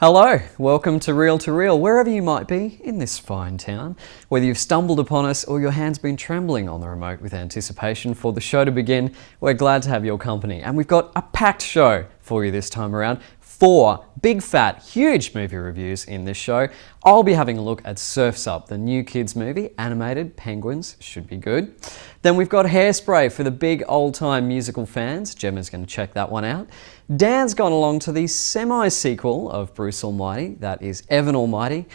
Hello, welcome to Real to Real, wherever you might be in this fine town. Whether you've stumbled upon us or your hand's been trembling on the remote with anticipation for the show to begin, we're glad to have your company. And we've got a packed show for you this time around. 4 big, fat, huge movie reviews in this show. I'll be having a look at Surf's Up, the new kids movie, animated, penguins, should be good. Then we've got Hairspray for the big old-time musical fans. Gemma's going to check that one out. Dan's gone along to the semi-sequel of Bruce Almighty, that is Evan Almighty.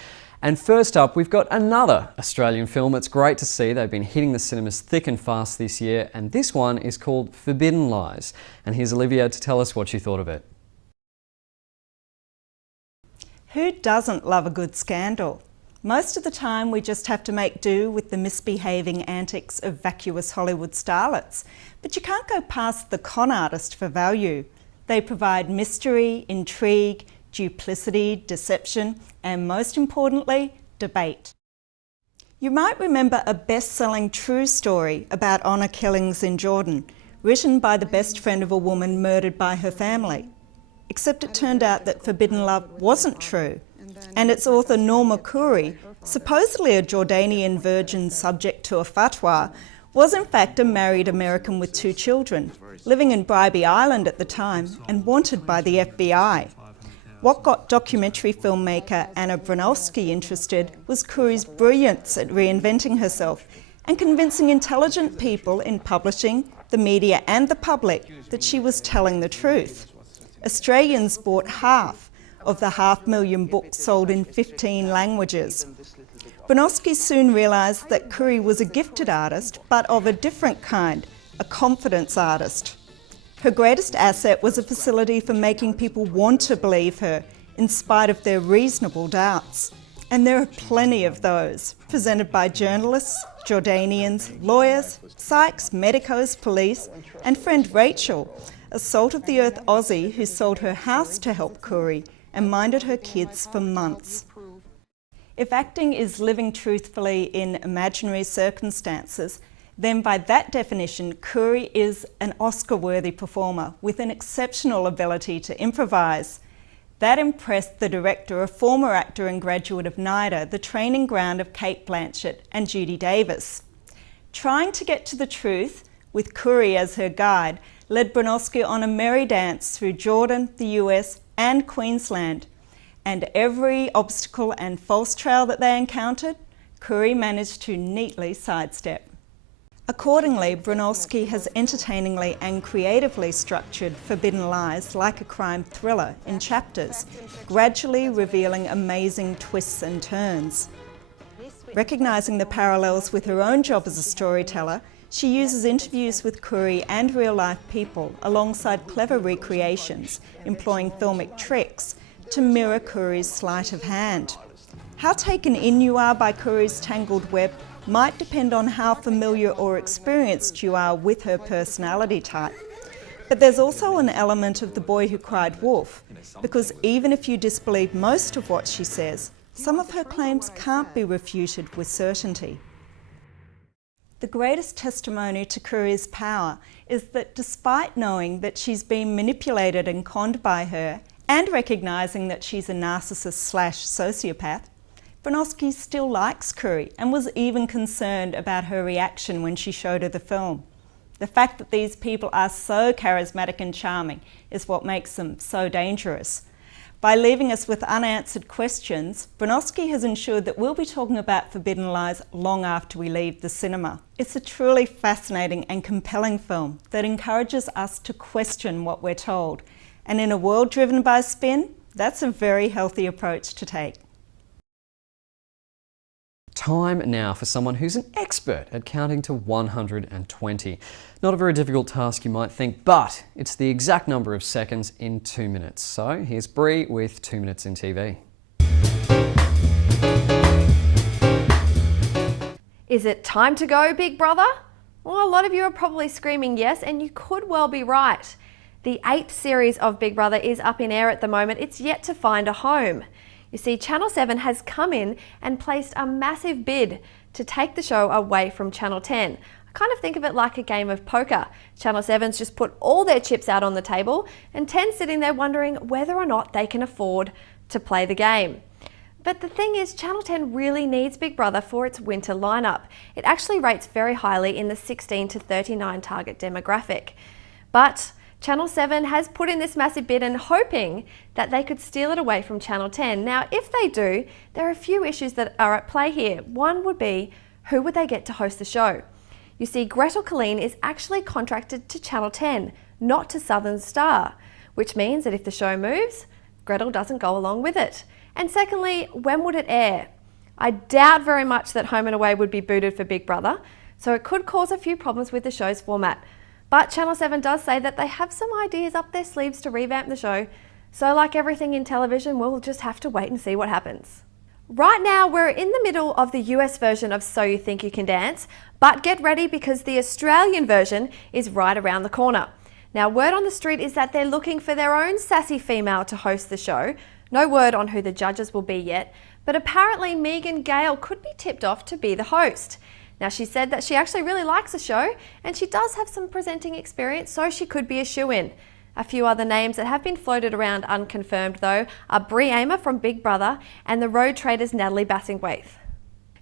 And first up, we've got another Australian film. It's great to see. They've been hitting the cinemas thick and fast this year, and this one is called Forbidden Lies. And here's Olivia to tell us what she thought of it. Who doesn't love a good scandal? Most of the time we just have to make do with the misbehaving antics of vacuous Hollywood starlets. But you can't go past the con artist for value. They provide mystery, intrigue, duplicity, deception, and most importantly, debate. You might remember a best-selling true story about honour killings in Jordan, written by the best friend of a woman murdered by her family. Except it turned out that Forbidden Love wasn't true, and its author Norma Khoury, supposedly a Jordanian virgin subject to a fatwa, was in fact a married American with 2 children, living in Bribie Island at the time and wanted by the FBI. What got documentary filmmaker Anna Bronowski interested was Khoury's brilliance at reinventing herself and convincing intelligent people in publishing, the media and the public that she was telling the truth. Australians bought half of the 500,000 books sold in 15 languages. Bronowski soon realised that Khoury was a gifted artist, but of a different kind, a confidence artist. Her greatest asset was a facility for making people want to believe her, in spite of their reasonable doubts. And there are plenty of those, presented by journalists, Jordanians, lawyers, psychs, medicos, police, and friend Rachel, a salt-of-the-earth Aussie who sold her house to help Khoury and minded her kids for months. If acting is living truthfully in imaginary circumstances, then by that definition, Khoury is an Oscar-worthy performer with an exceptional ability to improvise. That impressed the director, a former actor and graduate of NIDA, the training ground of Cate Blanchett and Judy Davis. Trying to get to the truth, with Khoury as her guide, led Bronowski on a merry dance through Jordan, the US and Queensland. And every obstacle and false trail that they encountered, Khoury managed to neatly sidestep. Accordingly, Bronowski has entertainingly and creatively structured Forbidden Lies like a crime thriller in chapters, gradually revealing amazing twists and turns. Recognising the parallels with her own job as a storyteller, she uses interviews with Khoury and real-life people alongside clever recreations, employing filmic tricks to mirror Khoury's sleight of hand. How taken in you are by Khoury's tangled web might depend on how familiar or experienced you are with her personality type. But there's also an element of the boy who cried wolf, because even if you disbelieve most of what she says, some of her claims can't be refuted with certainty. The greatest testimony to Khoury's power is that despite knowing that she's been manipulated and conned by her, and recognising that she's a narcissist/sociopath, Bronowski still likes Khoury and was even concerned about her reaction when she showed her the film. The fact that these people are so charismatic and charming is what makes them so dangerous. By leaving us with unanswered questions, Bronowski has ensured that we'll be talking about Forbidden Lies long after we leave the cinema. It's a truly fascinating and compelling film that encourages us to question what we're told. And in a world driven by spin, that's a very healthy approach to take. Time now for someone who's an expert at counting to 120. Not a very difficult task you might think, but it's the exact number of seconds in 2 minutes. So here's Bree with 2 Minutes in TV. Is it time to go, Big Brother? Well, a lot of you are probably screaming yes, and you could well be right. The 8th series of Big Brother is up in air at the moment. It's yet to find a home. You see, Channel 7 has come in and placed a massive bid to take the show away from Channel 10. I kind of think of it like a game of poker. Channel 7's just put all their chips out on the table and 10's sitting there wondering whether or not they can afford to play the game. But the thing is, Channel 10 really needs Big Brother for its winter lineup. It actually rates very highly in the 16 to 39 target demographic. But Channel 7 has put in this massive bid and hoping that they could steal it away from Channel 10. Now, if they do, there are a few issues that are at play here. One would be, who would they get to host the show? You see, Gretel Colleen is actually contracted to Channel 10, not to Southern Star, which means that if the show moves, Gretel doesn't go along with it. And secondly, when would it air? I doubt very much that Home and Away would be booted for Big Brother, so it could cause a few problems with the show's format. But Channel 7 does say that they have some ideas up their sleeves to revamp the show, so like everything in television, we'll just have to wait and see what happens. Right now, we're in the middle of the US version of So You Think You Can Dance, but get ready because the Australian version is right around the corner. Now, word on the street is that they're looking for their own sassy female to host the show. No word on who the judges will be yet, but apparently Megan Gale could be tipped off to be the host. Now, she said that she actually really likes the show and she does have some presenting experience, so she could be a shoo-in. A few other names that have been floated around unconfirmed though are Brie Amer from Big Brother and the Road Traders' Natalie Bassingthwaite.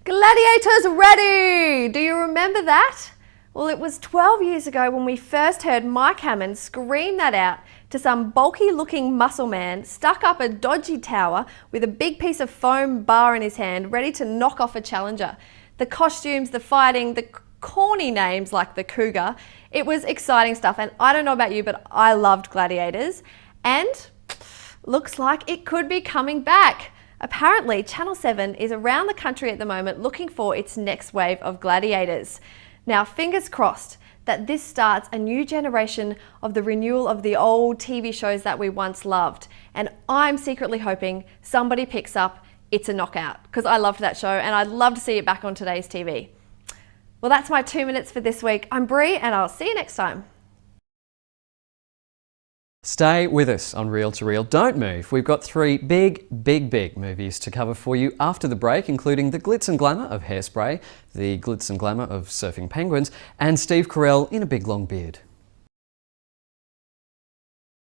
Gladiators ready! Do you remember that? Well, it was 12 years ago when we first heard Mike Hammond scream that out to some bulky looking muscle man stuck up a dodgy tower with a big piece of foam bar in his hand ready to knock off a challenger. The costumes, the fighting, the corny names like the Cougar, it was exciting stuff, and I don't know about you, but I loved Gladiators, and looks like it could be coming back. Apparently, Channel 7 is around the country at the moment looking for its next wave of Gladiators. Now, fingers crossed that this starts a new generation of the renewal of the old TV shows that we once loved, and I'm secretly hoping somebody picks up It's a Knockout, because I loved that show and I'd love to see it back on today's TV. Well, that's my 2 minutes for this week. I'm Brie and I'll see you next time. Stay with us on Reel to Reel. Don't move. We've got 3 big movies to cover for you after the break, including the glitz and glamour of Hairspray, the glitz and glamour of surfing penguins, and Steve Carell in a big long beard.